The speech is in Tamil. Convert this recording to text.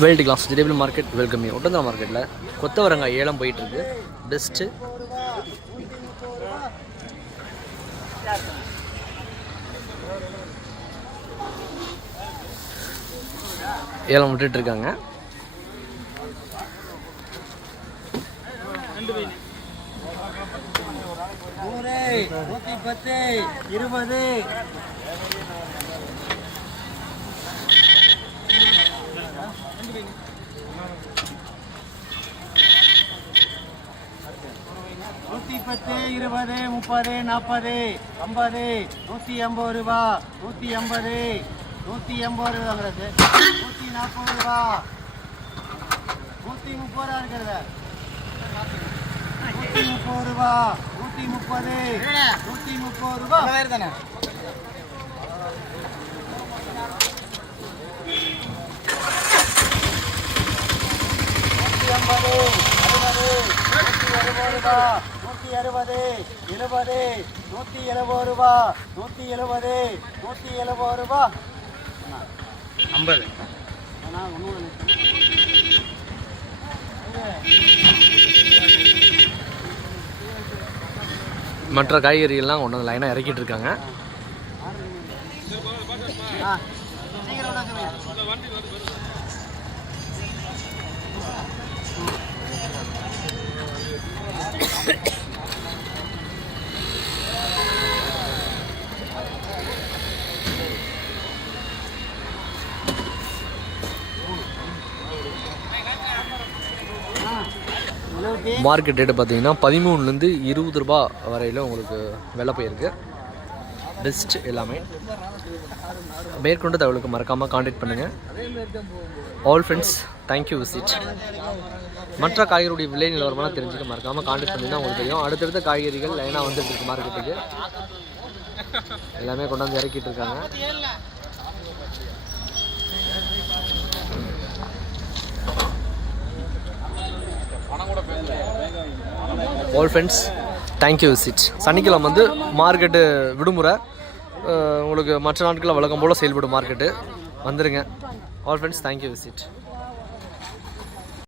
வேல்டி class vegetable market welcome you. ஒட்டந்தர மார்க்கெட்டில் கொத்தவரங்காய் ஏலம் போயிட்டுருக்கு. பெஸ்ட்டு ஏலம் விட்டுட்ருக்காங்க. $110, $20, $30, $40, $50, $180 ரூபா, $180, $180 வாங்குறது, $140 ரூபா, $130 ரூபா இருக்கிறது, $130 ரூபா, $130, $130 ரூபா வேறு தானே. மற்ற காய்கறிகள்லாம் கொண்டு வந்து லைனாக இறக்கிட்டு இருக்காங்க. மார்க்கெட் ரேட்டு பார்த்தீங்கன்னா 13லேருந்து 20 ரூபா வரையில் உங்களுக்கு விலை போயிருக்கு. பெஸ்ட் எல்லாமே. மேற்கொண்டு தகவலுக்கு மறக்காமல் காண்டாக்ட் பண்ணுங்கள். All friends, thank you visit. மற்ற காய்கறியுடைய விலை நிலவரமாக தெரிஞ்சுக்க மறக்காமல் காண்டாக்ட் பண்ணிங்கன்னா உங்களுக்கு தெரியும். அடுத்தடுத்த காய்கறிகள் லைனாக வந்துட்டு இருக்கு மார்க்கெட்டுக்கு. எல்லாமே கொண்டாந்து இறக்கிட்டு இருக்காங்க. All friends, thank you visit. சனிக்கிழமை வந்து மார்க்கெட்டு விடுமுறை. உங்களுக்கு மற்ற நாட்களில் வழக்கம் போல் செயல்படும் மார்க்கெட்டு. வந்துடுங்க. All friends, thank you visit.